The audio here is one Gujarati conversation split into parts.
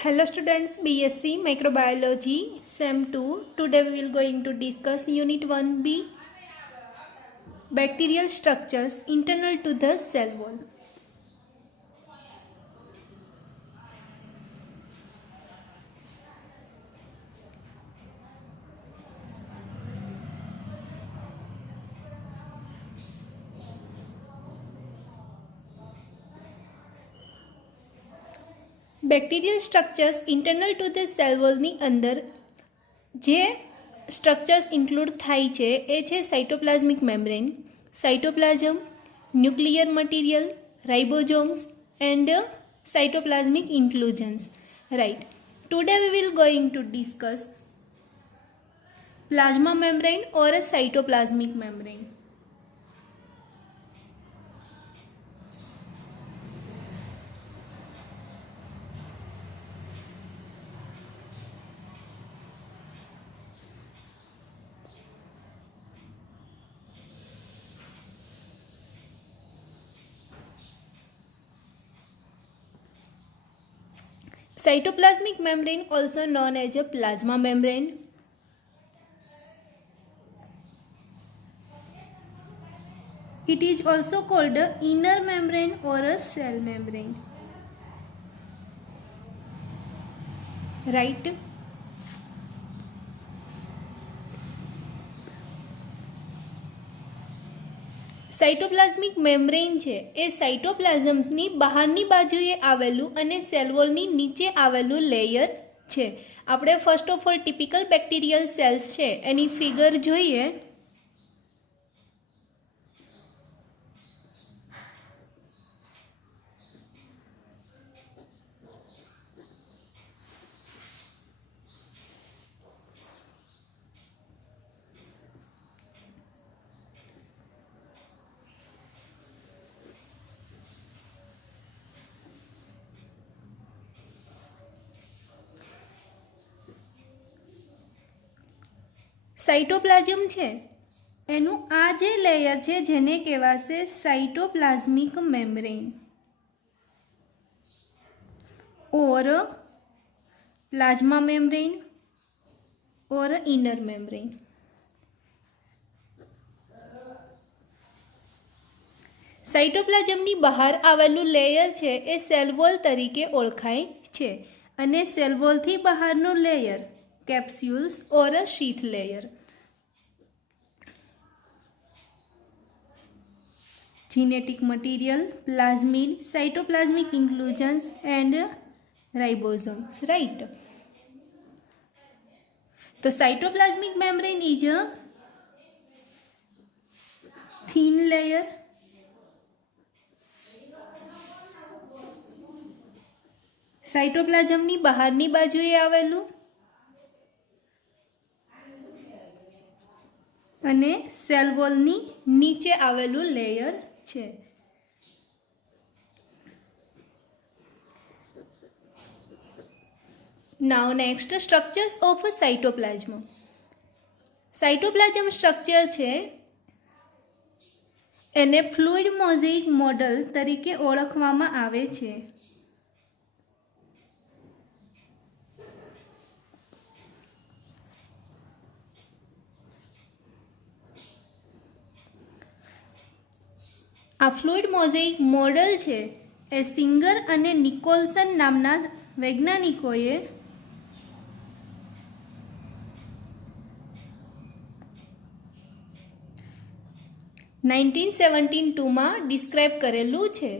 Hello students, BSc Microbiology SEM 2. Today we will going to discuss Unit 1B Bacterial Structures Internal to the Cell Wall. Bacterial structures internal to the cell વોલની અંદર જે સ્ટ્રક્ચર્સ ઇન્ક્લુડ થાય છે એ છે cytoplasmic membrane, cytoplasm, nuclear material, ribosomes and cytoplasmic inclusions. Right. Today we will going to discuss plasma membrane or a cytoplasmic membrane. Cytoplasmic membrane also known as a plasma membrane. It is also called a inner membrane or a cell membrane. Right. Cytoplasmic membrane છે એ સાઇટોપ્લાઝમની બહારની બાજુએ આવેલું અને સેલ વોલની નીચે આવેલું લેયર છે. આપણે first of all typical bacterial cells છે એની ફિગર જોઈએ. સાઇટોપ્લાઝમ છે એનું આ જે લેયર છે જેને કહેવાશે સાઇટોપ્લાઝમિક મેમ્બ્રેન ઓર પ્લાઝમા મેમ્બ્રેન ઓર ઇનર મેમ્બ્રેન. સાઇટોપ્લાઝમની બહાર આવેલું લેયર છે એ સેલ વોલ તરીકે ઓળખાય છે અને સેલ વોલથી બહારનું layer capsules or a sheath layer. Genetic material, plasmid, cytoplasmic inclusions and ribosomes. Right. So cytoplasmic membrane is a thin layer સાઇટોપ્લાઝમની બહારની બાજુએ આવેલું અને સેલ વોલની નીચે આવેલું લેયર છે. Now next structures of cytoplasm. Cytoplasm structure છે એને ફ્લુઇડ મોઝેઇક મોડલ તરીકે ઓળખવામાં આવે છે. આ ફ્લુઇડ મોઝેઇક મોડલ છે એ સિંગર અને નિકોલસન નામના વૈજ્ઞાનિકોએ 1972માં ડિસ્ક્રાઇબ કરેલું છે.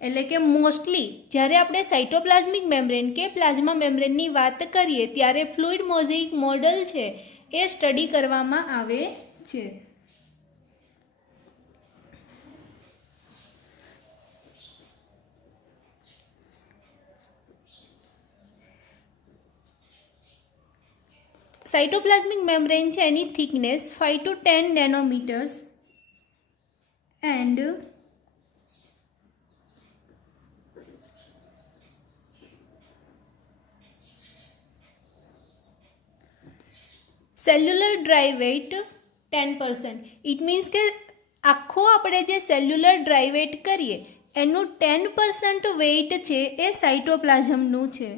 એટલે કે મોસ્ટલી જ્યારે આપણે સાઇટોપ્લાઝમિક મેમ્બ્રેન કે પ્લાઝમા મેમ્બ્રેનની વાત કરીએ ત્યારે ફ્લુઇડ મોઝેઇક મોડલ છે એ સ્ટડી કરવામાં આવે છે. સાઇટોપ્લાઝમિક મેમ્બ્રેન છે એની thickness 5 to 10 nanometres and cellular dry weight 10%. It means કે આખો આપણે જે સેલ્યુલર ડ્રાય વેઇટ કરીએ એનું 10% વેઇટ છે એ સાઇટોપ્લાઝમનું છે.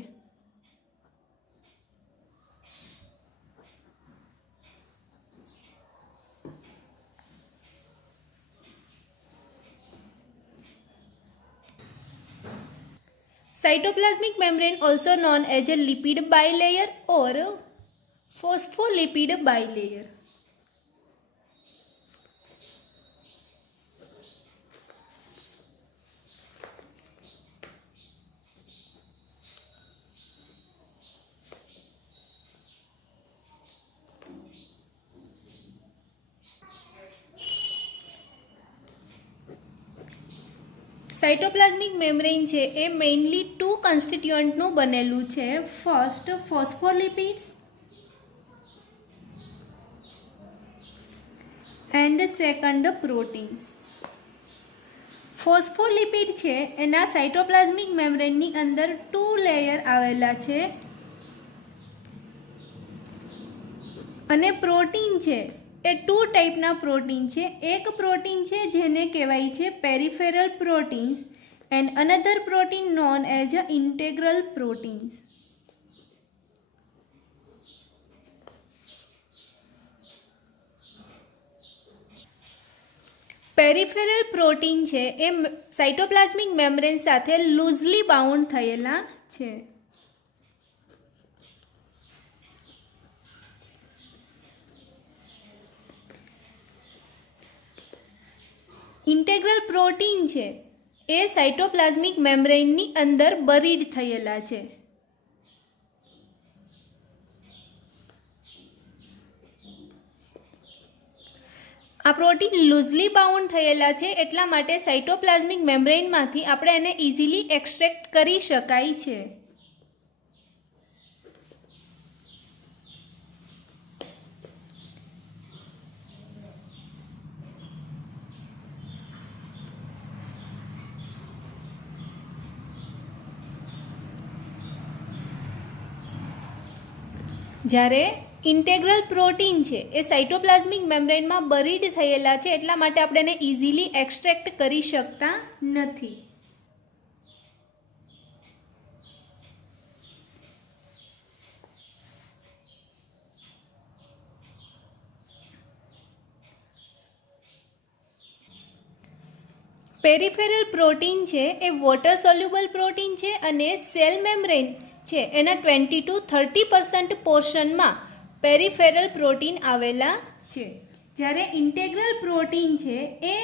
Cytoplasmic membrane also known as a lipid bilayer or phospholipid bilayer. Cytoplasmic membrane છે એ મેઇનલી ટુ કન્સ્ટિટ્યુઅન્ટનું બનેલું છે. First phospholipids and second proteins. Phospholipid છે એના સાયટોપ્લાઝમિક મેમ્બ્રેનની અંદર 2 લેયર આવેલા છે અને પ્રોટીન છે એ 2 ટાઈપના પ્રોટીન છે. એક પ્રોટીન છે જેને કહેવાય છે peripheral proteins and another protein known as a integral proteins. Peripheral protein છે એ સાયટોપ્લાઝમિક મેમ્બ્રેન સાથે લૂઝલી બાઉન્ડ થયેલા છે. ઇન્ટેગ્રલ પ્રોટીન છે એ સાયટોપ્લાઝમિક મેમ્બ્રેનની અંદર બરીડ થયેલા છે. આ પ્રોટીન લૂઝલી બાઉન્ડ થયેલા છે એટલા માટે સાયટોપ્લાઝમિક મેમ્બ્રેનમાંથી આપણે એને ઇઝીલી એક્સટ્રેક્ટ કરી શકાય છે. જ્યારે ઇન્ટેગ્રલ પ્રોટીન છે એ સાયટોપ્લાઝમિક મેમ્બ્રેનમાં બરીડ થયેલા છે એટલા માટે આપણે એને ઇઝીલી એક્સટ્રેક્ટ કરી શકતા નથી. પેરિફેરલ પ્રોટીન છે એ વોટર સોલ્યુબલ પ્રોટીન છે અને સેલ મેમ્બ્રેન છે એના 20 to 30% પોર્શનમાં પેરિફેરલ પ્રોટીન આવેલા છે. જ્યારે ઇન્ટેગ્રલ પ્રોટીન છે એ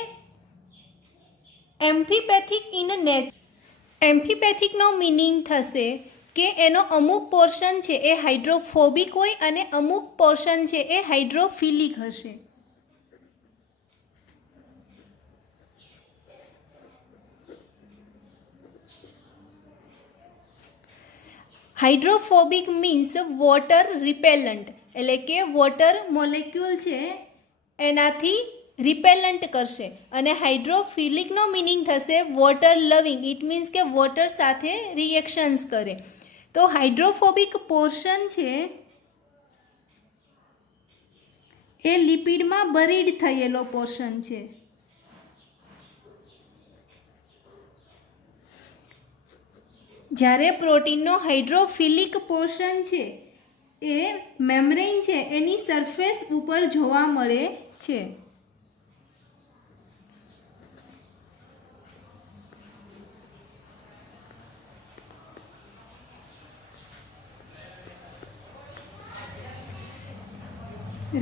એમ્ફીપેથિક ઇન નેચર. એમ્ફીપેથિકનો મિનિંગ થશે કે એનો અમુક પોર્શન છે એ હાઇડ્રોફોબિક હોય અને અમુક પોર્શન છે એ હાઇડ્રોફિલિક હશે. હાઇડ્રોફોબિક મીન્સ વોટર રિપેલન્ટ, એટલે કે વોટર મોલેક્યુલ છે એનાથી રિપેલન્ટ કરશે. અને હાઇડ્રોફિલિકનો મિનિંગ થશે વોટર લવિંગ, ઇટ મીન્સ કે વોટર સાથે રિએક્શન્સ કરે. તો હાઇડ્રોફોબિક પોર્શન છે એ લિપિડમાં બરીડ થયેલો પોર્શન છે. જ્યારે પ્રોટીનનો હાઇડ્રોફિલિક પોર્શન છે એ મેમ્બ્રેન છે એની સરફેસ ઉપર જોવા મળે છે.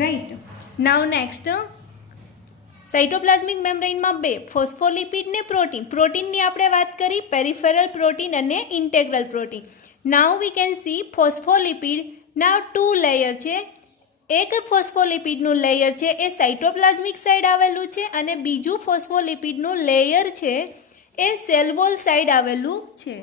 Right. Now next, cytoplasmic મેમ્બ્રેનમાં 2 phospholipid ને પ્રોટીન. પ્રોટીનની આપણે વાત કરી, પેરિફેરલ પ્રોટીન અને integral protein. Now we can see phospholipid. Now 2 layer છે. એક ફોસ્ફોલિપિડનું લેયર છે એ સાયટોપ્લાઝમિક સાઈડ આવેલું છે અને બીજું ફોસ્ફોલિપિડનું લેયર છે એ સેલ વોલ સાઈડ આવેલું છે.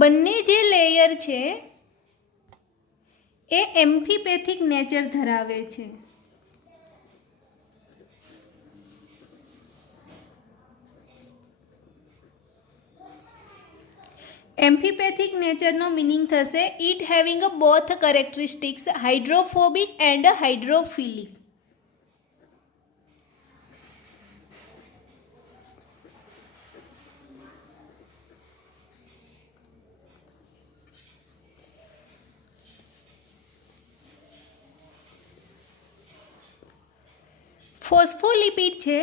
બંને જે લેયર છે એ એમ્ફીપેથિક નેચર ધરાવે છે. એમ્ફીપેથિક નેચરનો મિનિંગ થશે it having both characteristics hydrophobic and hydrophilic. Phospholipid છે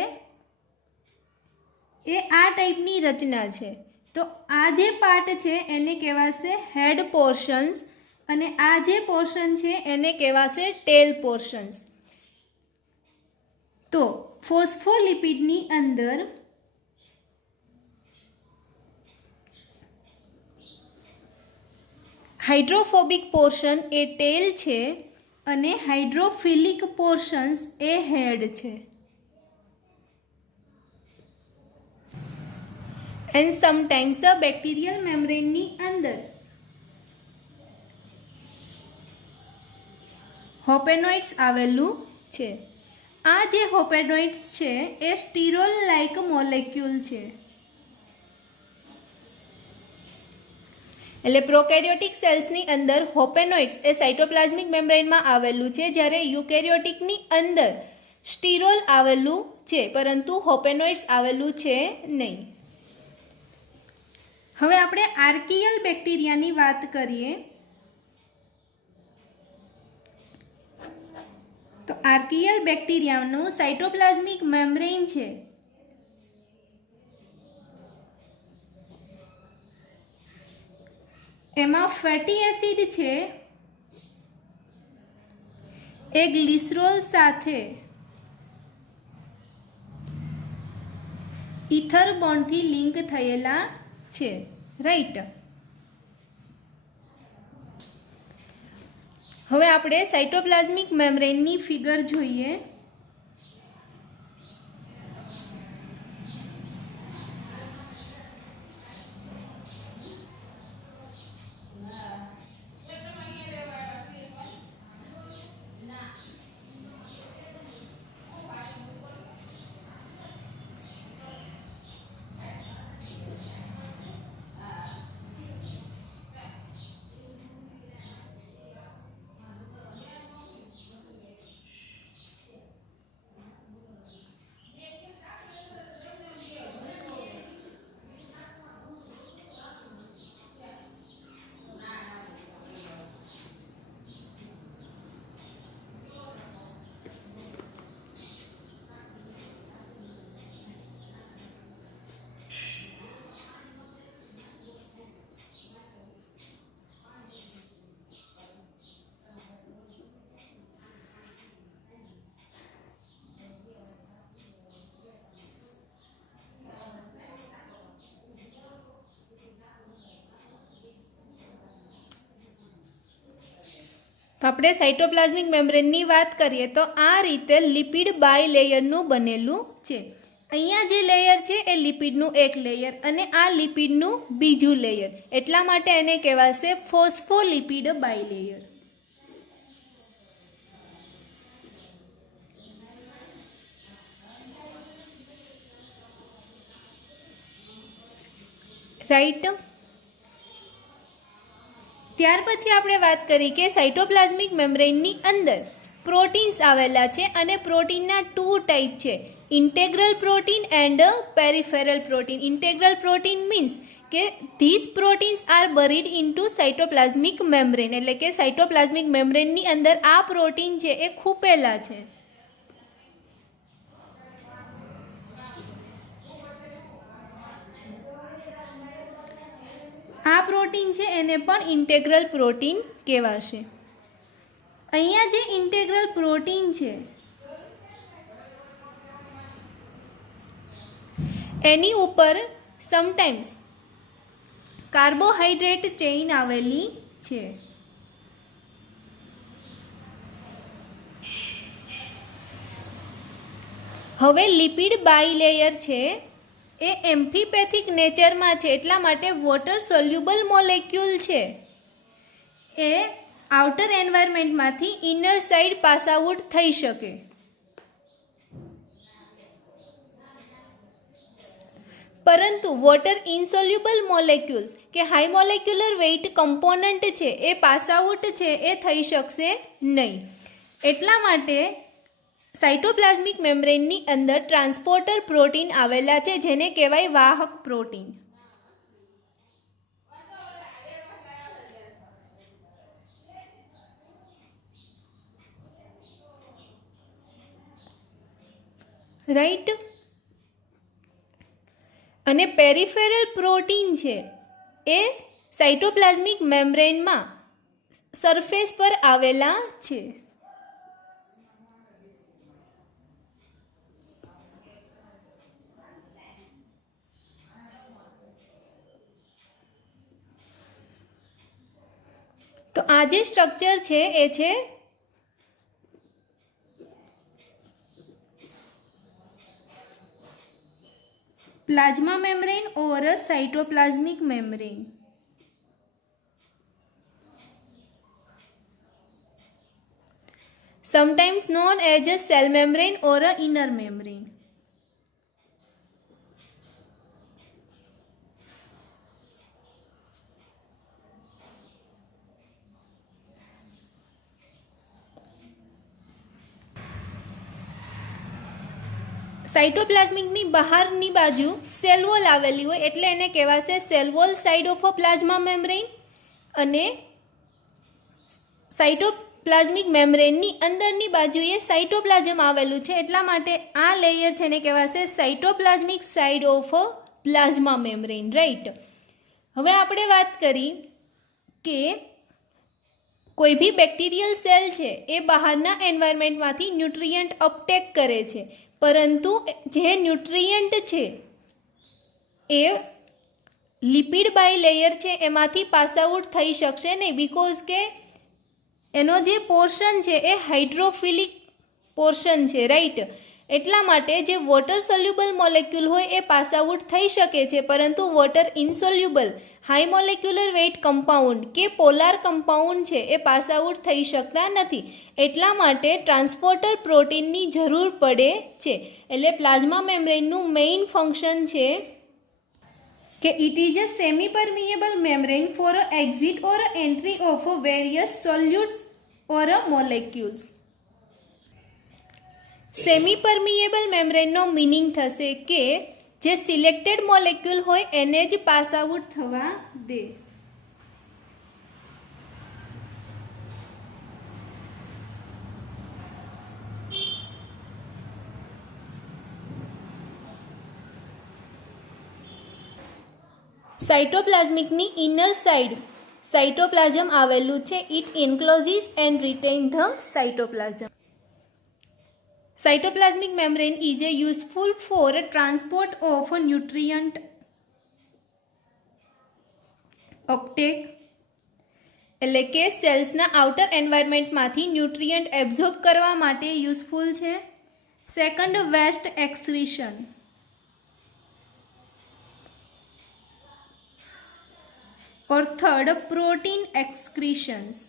એ આ ટાઈપની રચના છે. તો આ જે પાર્ટ છે એને કહેવાશે હેડ પોર્શન્સ અને આ જે પોર્શન છે એને કહેવાશે ટેલ પોર્શન્સ. તો ફોસ્ફોલિપિડની અંદર હાઇડ્રોફોબિક પોર્શન એ ટેલ છે અને હાઇડ્રોફિલિક પોર્શન્સ એ હેડ છે. એન્ડ સમટાઇમ્સ બેક્ટેરિયલ મેમ્બ્રેનની અંદર હોપેનોઇડ્સ આવેલું છે. આ જે હોપેનોઇડ્સ છે એ સ્ટીરોલ લાઇક મોલેક્યુલ છે. એટલે પ્રોકેરિયોટિક સેલ્સની અંદર હોપેનોઇડ્સ એ સાઇટોપ્લાઝમિક મેમ્બ્રેનમાં આવેલું છે, જ્યારે યુકેરિયોટિકની અંદર સ્ટીરોલ આવેલું છે પરંતુ હોપેનોઇડ્સ આવેલું છે નહીં. હવે આપણે આર્કિયલ બેક્ટેરિયાની વાત કરીએ તો આર્કિયલ બેક્ટેરિયાનું સાઇટોપ્લાઝમિક મેમ્બ્રેન છે એમાં ફેટી એસિડ છે એ ગ્લિસરોલ સાથે ઇથર બોન્ડથી લિંક થયેલા છે. રાઈટ. હવે આપણે સાઇટોપ્લાઝમિક મેમ્બ્રેનની ફિગર જોઈએ. તો આપણે સાઇટોપ્લાઝમિક મેમ્બ્રેનની વાત કરીએ તો આ રીતે લિપિડ બાયલેયરનું બનેલું છે. અહીંયા જે લેયર છે એ લિપિડનું એક લેયર અને આ લિપિડનું બીજું લેયર, એટલા માટે એને કહેવાશે ફોસ્ફોલિપિડ બાયલેયર. રાઈટ. ત્યાર પછી આપણે વાત કરી કે સાઇટોપ્લાઝમિક મેમ્બ્રેનની અંદર પ્રોટીન્સ આવેલા છે અને પ્રોટીનના 2 ટાઈપ છે, integral protein and peripheral protein. Integral protein means કે these proteins are buried into cytoplasmic membrane, એટલે કે સાઇટોપ્લાઝમિક મેમ્બ્રેનની અંદર આ પ્રોટીન છે એ ખૂપેલા છે. આ પ્રોટીન છે એને પણ ઇન્ટેગ્રલ પ્રોટીન કહેવાશે. અહીંયા જે ઇન્ટેગ્રલ પ્રોટીન છે એની ઉપર સમટાઈમ્સ કાર્બોહાઈડ્રેટ ચેઇન આવેલી છે. હવે લિપિડ બાયલેયર છે એ એમ્ફીપેથિક નેચરમાં છે, એટલા માટે વોટર સોલ્યુબલ મોલેક્યુલ છે એ આઉટર એન્વાયરમેન્ટમાંથી ઇનર સાઇડ પાસ આઉટ થઈ શકે. પરંતુ વોટર ઇન્સોલ્યુબલ મોલેક્યુલ્સ કે હાઈ મોલેક્યુલર વેઇટ કમ્પોનન્ટ છે એ પાસ આઉટ છે એ થઈ શકશે નહીં. એટલા માટે સાઇટોપ્લાઝમિક મેમ્બ્રેનની અંદર ટ્રાન્સપોર્ટર પ્રોટીન આવેલા છે જેને કહેવાય વાહક પ્રોટીન. રાઈટ. અને પેરિફેરલ પ્રોટીન છે એ સાઇટોપ્લાઝમિક મેમ્બ્રેનમાં સરફેસ પર આવેલા છે. તો આ જે સ્ટ્રક્ચર છે એ છે plasma membrane or સાઇટોપ્લાઝમિક membrane. sometimes known as a cell membrane or a inner membrane. સાઇટોપ્લાઝમિકની બહારની બાજુ સેલ વોલ આવેલી હોય એટલે એને કહેવાશે cell wall side of a plasma membrane. અને સાઇટોપ્લાઝમિક મેમ્બ્રેનની અંદરની બાજુએ સાઇટોપ્લાઝમ આવેલું છે એટલા માટે આ લેયર છે એને કહેવાશે cytoplasmic side of a plasma membrane. Right. હવે આપણે વાત કરી કે કોઈ બી બેક્ટેરિયલ સેલ છે એ બહારના એન્વાયરમેન્ટમાંથી ન્યુટ્રિયન્ટ અપટેક કરે છે, પરંતુ જે ન્યુટ્રિયન્ટ છે એ લિપિડ બાયલેયર છે એમાંથી પાસ આઉટ થઈ શકશે નહીં, બિકોઝ કે એનો જે પોર્શન છે એ હાઇડ્રોફિલિક પોર્શન છે. રાઈટ. એટલા માટે જે વોટર સોલ્યુબલ મોલેક્યુલ હોય એ પાસ આઉટ થઈ શકે છે, પરંતુ water insoluble high molecular weight compound કે પોલાર કમ્પાઉન્ડ છે એ પાસ આઉટ થઈ શકતા નથી. એટલા માટે ટ્રાન્સપોર્ટર પ્રોટીનની જરૂર પડે છે. એટલે પ્લાઝ્મા મેમ્બ્રેનનું મેઇન ફંક્શન છે કે it is a semi permeable membrane for a exit or entry of various solutes or molecules. Semi permeable મેમ્બ્રેનનો મિનિંગ થશે કે જે સિલેક્ટેડ મોલેક્યુલ હોય એને જ પાસ આઉટ થવા દે. સાઇટોપ્લાઝમિકની ઇનર સાઇડ સાઇટોપ્લાઝમ આવેલું છે. It encloses and retain the cytoplasm. Cytoplasmic membrane is useful for transport of nutrient uptake, એટલે કે સેલ્સના આઉટર એન્વાયરમેન્ટમાંથી ન્યુટ્રિયન્ટ એબ્ઝોર્બ કરવા માટે યુઝફુલ છે. Second, waste excretion. Or third, protein excretions.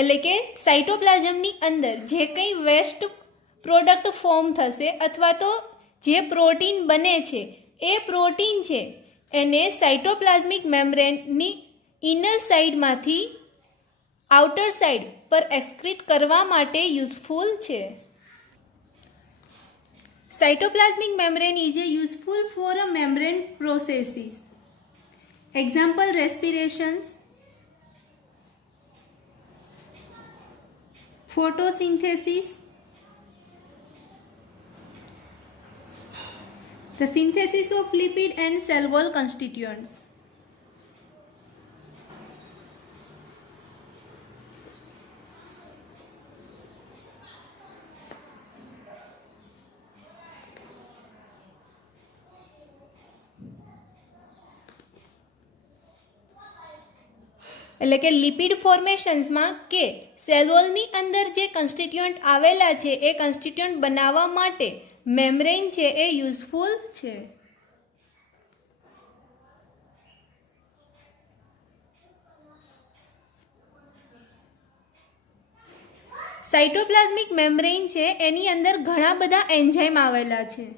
એટલે કે સાઇટોપ્લાઝમની અંદર જે કંઈ વેસ્ટ પ્રોડક્ટ ફોર્મ થશે અથવા તો જે પ્રોટીન બને છે એ પ્રોટીન છે એને સાઇટોપ્લાઝમિક મેમ્બ્રેનની ઇનર સાઇડમાંથી આઉટર સાઇડ પર એક્સક્રીટ કરવા માટે યુઝફુલ છે. Cytoplasmic membrane is useful for a membrane processes. Example, respirations, photosynthesis, the synthesis of lipid and cell wall constituents. એટલે કે લિપિડ ફોર્મેશન્સમાં કે સેલ વોલની અંદર જે કન્સ્ટિટ્યુઅન્ટ આવેલા છે એ કન્સ્ટિટ્યુઅન્ટ બનાવવા માટે મેમ્બ્રેન છે એ યુઝફુલ છે. સાઇટોપ્લાઝમિક મેમ્બ્રેન છે એની અંદર ઘણા બધા એન્ઝાઇમ આવેલા છે.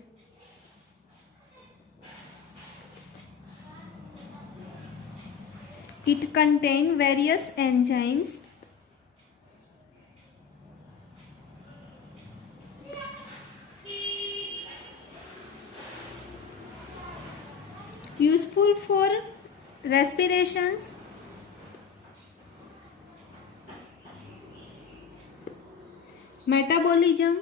It contains various enzymes useful for respirations, metabolism,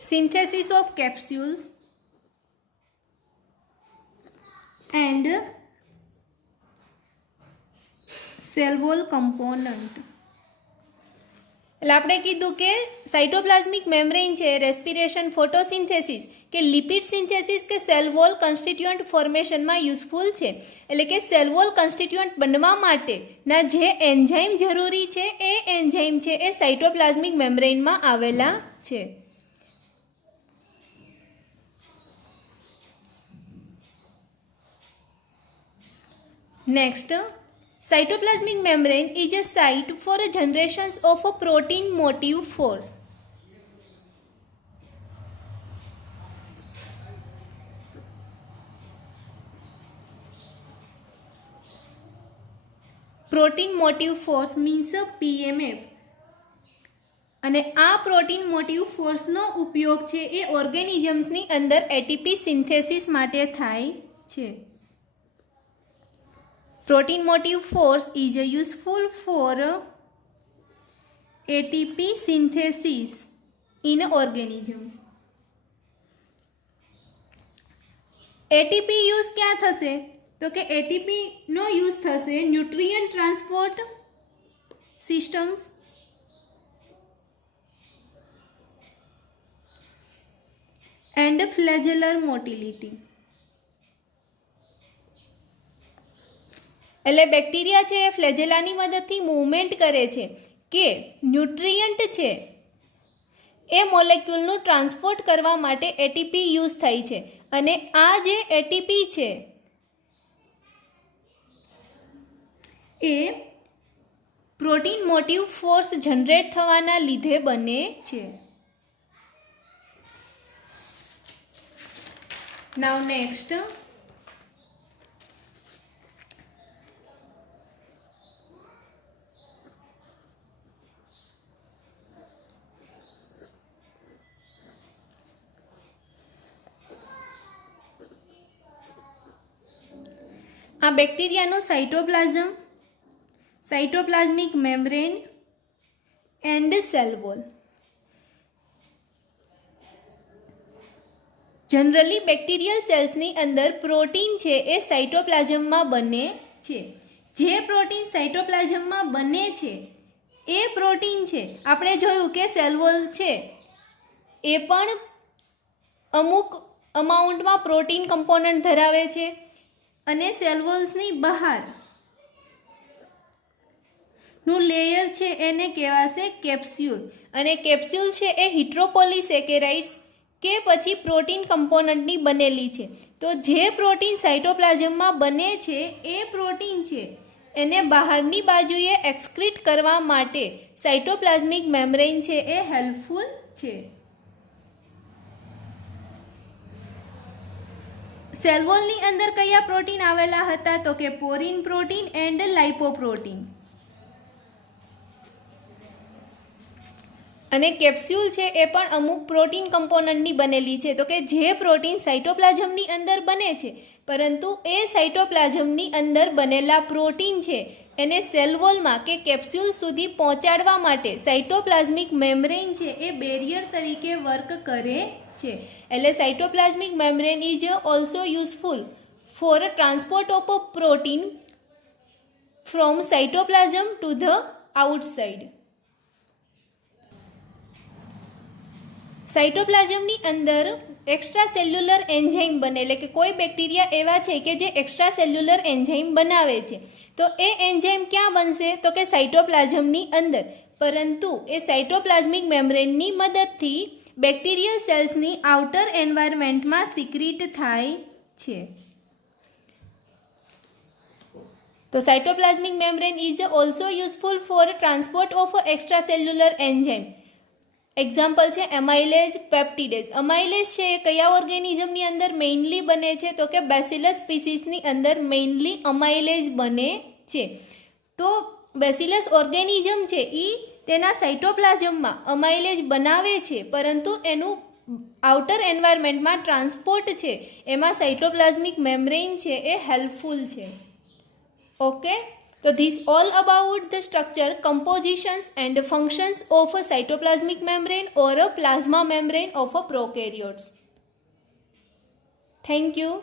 synthesis of capsules and cell wall component. એટલે આપણે કીધું કે સાઇટોપ્લાઝમિક મેમ્બ્રેન છે, રેસ્પિરેશન, ફોટોસિન્થેસિસ કે લિપિડ સિન્થેસિસ કે સેલ વોલ કન્સ્ટિટ્યુઅન્ટ ફોર્મેશનમાં યુઝફુલ છે. એટલે કે સેલ વોલ કન્સ્ટિટ્યુઅન્ટ બનવા માટેના જે એન્ઝાઇમ જરૂરી છે એ એન્ઝાઇમ છે એ સાઇટોપ્લાઝમિક મેમ્બ્રેનમાં આવેલા છે. Next, cytoplasmic membrane is a site for generations of a protein motive force. Protein motive force means PMF. અને આ પ્રોટીન મોટિવ ફોર્સનો ઉપયોગ છે એ ઓર્ગેનિઝમ્સની અંદર ATP સિન્થેસિસ માટે થાય છે. Protein motive force is useful for ATP synthesis in organisms. ATP use क्या थશે? तो कि ATP નો यूज થશે nutrient transport systems, and ફ્લેજેલર motility. એટલે બેક્ટેરિયા છે એ ફ્લેજેલાની મદદથી મૂવમેન્ટ કરે છે કે ન્યુટ્રિયન્ટ છે એ મોલેક્યુલનું ટ્રાન્સપોર્ટ કરવા માટે એટીપી યુઝ થાય છે. અને આ જે એટીપી છે એ પ્રોટીન મોટિવ ફોર્સ જનરેટ થવાના લીધે બને છે. નાઉ નેક્સ્ટ, આ બેક્ટેરિયાનું cytoplasm, cytoplasmic membrane and cell wall. Generally bacterial સેલ્સની અંદર પ્રોટીન છે એ સાઇટોપ્લાઝમમાં બને છે. જે પ્રોટીન સાઇટોપ્લાઝમમાં બને છે એ પ્રોટીન છે, આપણે જોયું કે સેલ વોલ છે એ પણ અમુક અમાઉન્ટમાં પ્રોટીન કમ્પોનન્ટ ધરાવે છે. અને સેલ વોલ્સની બહારનું લેયર છે એને કહેવાશે કેપ્સ્યુલ. અને કેપ્સ્યુલ છે એ હિટ્રોપોલીસેકેરાઇડ્સ કે પછી પ્રોટીન કમ્પોનન્ટની બનેલી છે. તો જે પ્રોટીન સાઇટોપ્લાઝમમાં બને છે એ પ્રોટીન છે એને બહારની બાજુએ એક્સક્રીટ કરવા માટે સાઇટોપ્લાઝમિક મેમ્બ્રેન છે એ હેલ્પફુલ છે. સેલ વોલની અંદર કયા પ્રોટીન આવેલા હતા? તો કે પોરિન પ્રોટીન એન્ડ લાઇપોપ્રોટીન. અને કેપ્સ્યુલ છે એ પણ અમુક પ્રોટીન કમ્પોનન્ટની બનેલી છે. તો કે જે પ્રોટીન સાઇટોપ્લાઝમની અંદર બને છે પરંતુ એ સાઇટોપ્લાઝમની અંદર બનેલા પ્રોટીન છે એને સેલ વોલમાં કે કેપ્સ્યુલ સુધી પહોંચાડવા માટે સાઇટોપ્લાઝમિક મેમ્બ્રેન છે એ બેરિયર તરીકે વર્ક કરે છે. એટલે cytoplasmic membrane is also useful for transport of a protein from cytoplasm to the outside. સાઇટોપ્લાઝમની અંદર એક્સ્ટ્રા સેલ્યુલર એન્ઝાઇમ બને, એટલે કે કોઈ બેક્ટેરિયા એવા છે કે જે એક્સ્ટ્રા સેલ્યુલર એન્ઝાઇમ બનાવે છે. તો એ એન્ઝાઇમ ક્યાં બનશે? તો કે સાઇટોપ્લાઝમની અંદર. પરંતુ એ સાઇટોપ્લાઝમિક મેમ્બ્રેનની મદદથી બેક્ટેરિયલ સેલ્સની આઉટર એન્વાયરમેન્ટમાં સિક્રીટ થાય છે. તો cytoplasmic membrane is also useful for transport of extra cellular enzyme. Example છે એમાઇલેજ, પેપ્ટિડેઝ. અમાઇલેજ છે એ કયા ઓર્ગેનિઝમની અંદર મેઇનલી બને છે? તો કે બેસિલસ સ્પીસીસની અંદર મેઇનલી અમાઇલેજ બને છે. તો બેસિલસ ઓર્ગેનિઝમ છે એ તેના સાઇટોપ્લાઝમમાં અમાઇલેજ બનાવે છે, પરંતુ એનું આઉટર એન્વાયરમેન્ટમાં ટ્રાન્સપોર્ટ છે એમાં સાઇટોપ્લાઝમિક મેમ્બ્રેન છે એ હેલ્પફુલ છે. Okay, So this all about the structure, compositions and functions of a cytoplasmic membrane or a plasma membrane of a prokaryotes. Thank you.